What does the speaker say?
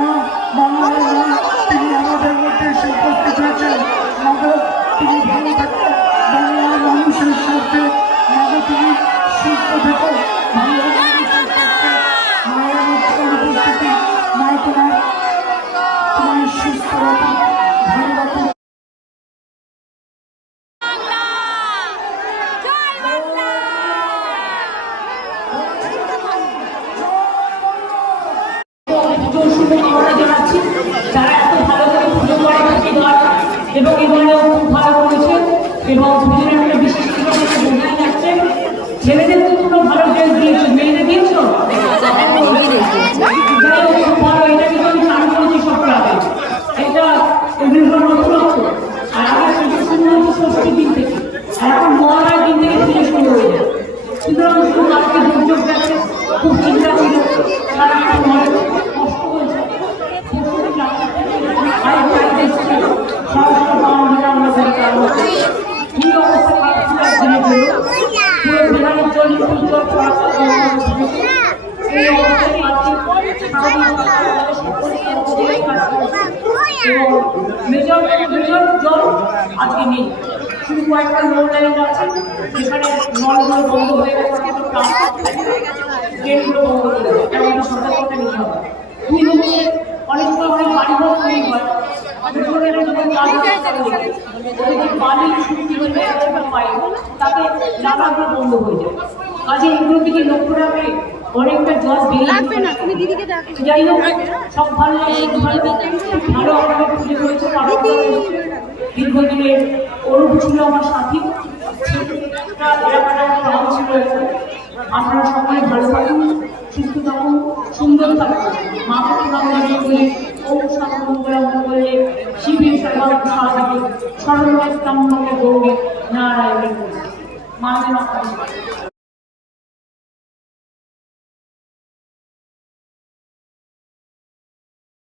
মা বাংলার মা তিনি আমাদের মধ্যে এসে উপস্থিত হয়েছেন। মাগো তুমি ভালো থাকো, বাংলার মানুষের স্বার্থে। মাগো তুমি সুস্থ থেকো, বাংলার মানুষের স্বার্থে। মায়ের মধ্যে উপস্থিতি, মা তোমার সুস্থ রাখো, ভালো রাখো। যারা এত ভালো করে পুজো করে এবং এবারেও খুব ভালো করেছে এবং পুজোর একটা বিশেষ বোঝাই যাচ্ছে। ছেলেদের তো তোমরা ভালো ড্রেস দিয়েছো, মেয়েদের দিয়েছো খুব ভালো। এটা কিন্তু আমি চান করেছি সব ক্লাবে, এটা এগুলো নতুনত্ব। আর আগে শুরু হচ্ছে ষষ্ঠীর দিন থেকে, আর এখন মহালয়ার দিন থেকে পুজো শুরু হয়ে যায়। সুতরাং খুব আজকে দুর্যোগ যাচ্ছে, খুব চিন্তা ছিল, তারা কষ্ট হয়েছে। আজকে নেই, শুধু কয়েকটা রোড লাইন আছে যেখানে নলগুলো বন্ধ হয়ে গেছে, ট্রেনগুলো বন্ধ হয়ে গেছে, আমাদের সতর্কতা নিতে হবে। দুই হচ্ছে অনেক সময় অনেক বাড়িঘর তৈরি হয়, বালি শুকিয়ে হয়ে যাচ্ছে বা পাই তাতে রাস্তাগুলো বন্ধ হয়ে যায়। কাজে এগুলো থেকে লক্ষ্য রাখে অনেকটা জল বেরিয়ে না। যাই হোক, সব ভালো ভালো আপনাদের পুজো করেছে। দীর্ঘদিনের অরূপ ছিল আমার সাথী, ছিল। আপনারা সকলে ভালো থাকুন, সুস্থ থাকুন, সুন্দর থাকুন। মা প্রতিমা বলে ওম সর্বমঙ্গলা মঙ্গলে শিবে সর্বার্থ সাধিকে সর্বত্রম্বকে গৌরী নারায়ণের মা